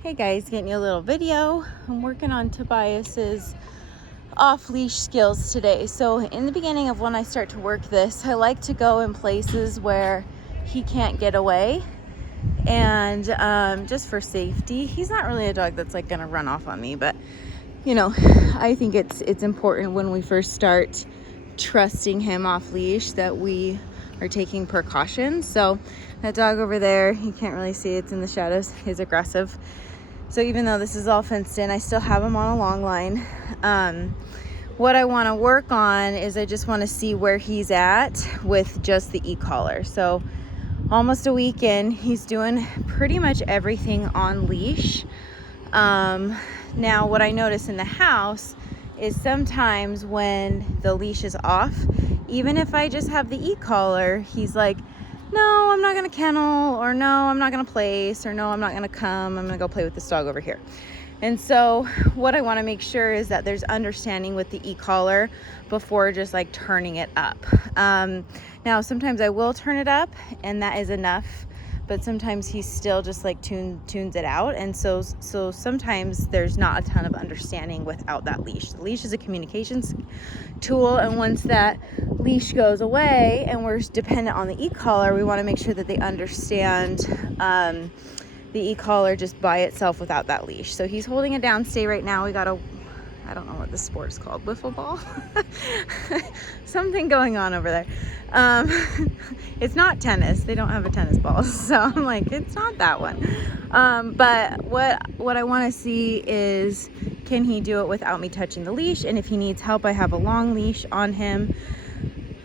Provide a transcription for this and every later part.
Hey guys, getting you a little video. I'm working on Tobias's off-leash skills today. So in the beginning of when I start to work this, I like to go in places where he can't get away, and just for safety. He's not really a dog that's like gonna run off on me, but you know, I think it's important when we first start trusting him off leash that we are taking precautions. So that dog over there, you can't really see, it's in the shadows, he's aggressive. So even though this is all fenced in, I still have him on a long line. What I want to work on is I just want to see where he's at with just the e-collar. So almost a week in, he's doing pretty much everything on leash. Now what I notice in the house is sometimes when the leash is off, even if I just have the e-collar, he's like, no, I'm not gonna kennel, or no, I'm not gonna place, or no, I'm not gonna come, I'm gonna go play with this dog over here. And so what I want to make sure is that there's understanding with the e-collar before just like turning it up. Now sometimes I will turn it up and that is enough, but sometimes he still just like tunes it out. And so sometimes there's not a ton of understanding without that leash. The leash is a communications tool, and once that leash goes away and we're dependent on the e-collar, we want to make sure that they understand the e-collar just by itself without that leash. So he's holding a downstay right now. We got I don't know what the sport's called, wiffle ball? Something going on over there. It's not tennis. They don't have a tennis ball. So I'm like, it's not that one. But what I want to see is, can he do it without me touching the leash? And if he needs help, I have a long leash on him,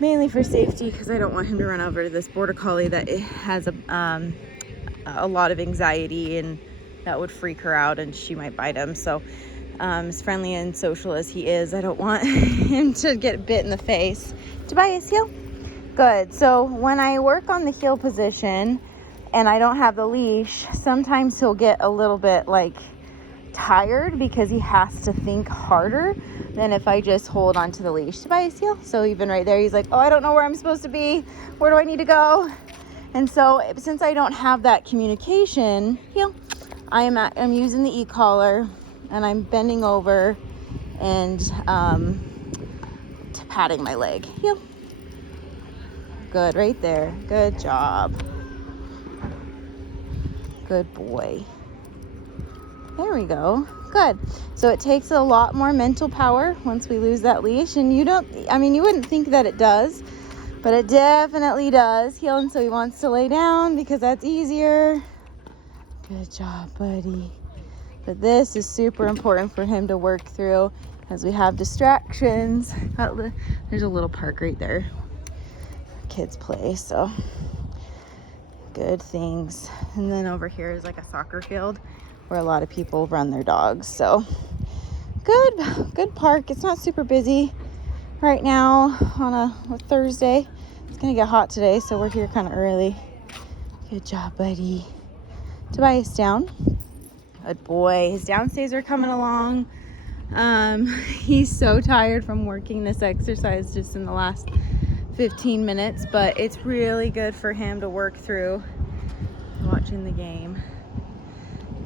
mainly for safety, because I don't want him to run over to this border collie that has a lot of anxiety, and that would freak her out and she might bite him. So as friendly and social as he is, I don't want him to get bit in the face. Tobias, heel. Good. So when I work on the heel position and I don't have the leash, sometimes he'll get a little bit like tired because he has to think harder than if I just hold onto the leash. Tobias, heel. So even right there, he's like, oh, I don't know where I'm supposed to be. Where do I need to go? And so since I don't have that communication, heel, I'm using the e-collar and I'm bending over and patting my leg. Heel. Good, right there. Good job. Good boy. There we go. Good. So it takes a lot more mental power once we lose that leash, and you wouldn't think that it does, but it definitely does. Heel, and so he wants to lay down because that's easier. Good job, buddy. But this is super important for him to work through as we have distractions. There's a little park right there. Kids play, so good things. And then over here is like a soccer field where a lot of people run their dogs. So good park. It's not super busy right now on a Thursday. It's gonna get hot today, so we're here kind of early. Good job, buddy. Tobias, down. Good boy. His downstays are coming along. He's so tired from working this exercise just in the last 15 minutes, but it's really good for him to work through watching the game.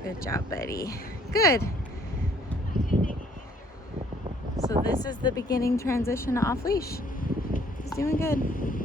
Good job, buddy. Good. So this is the beginning transition to off leash. He's doing good.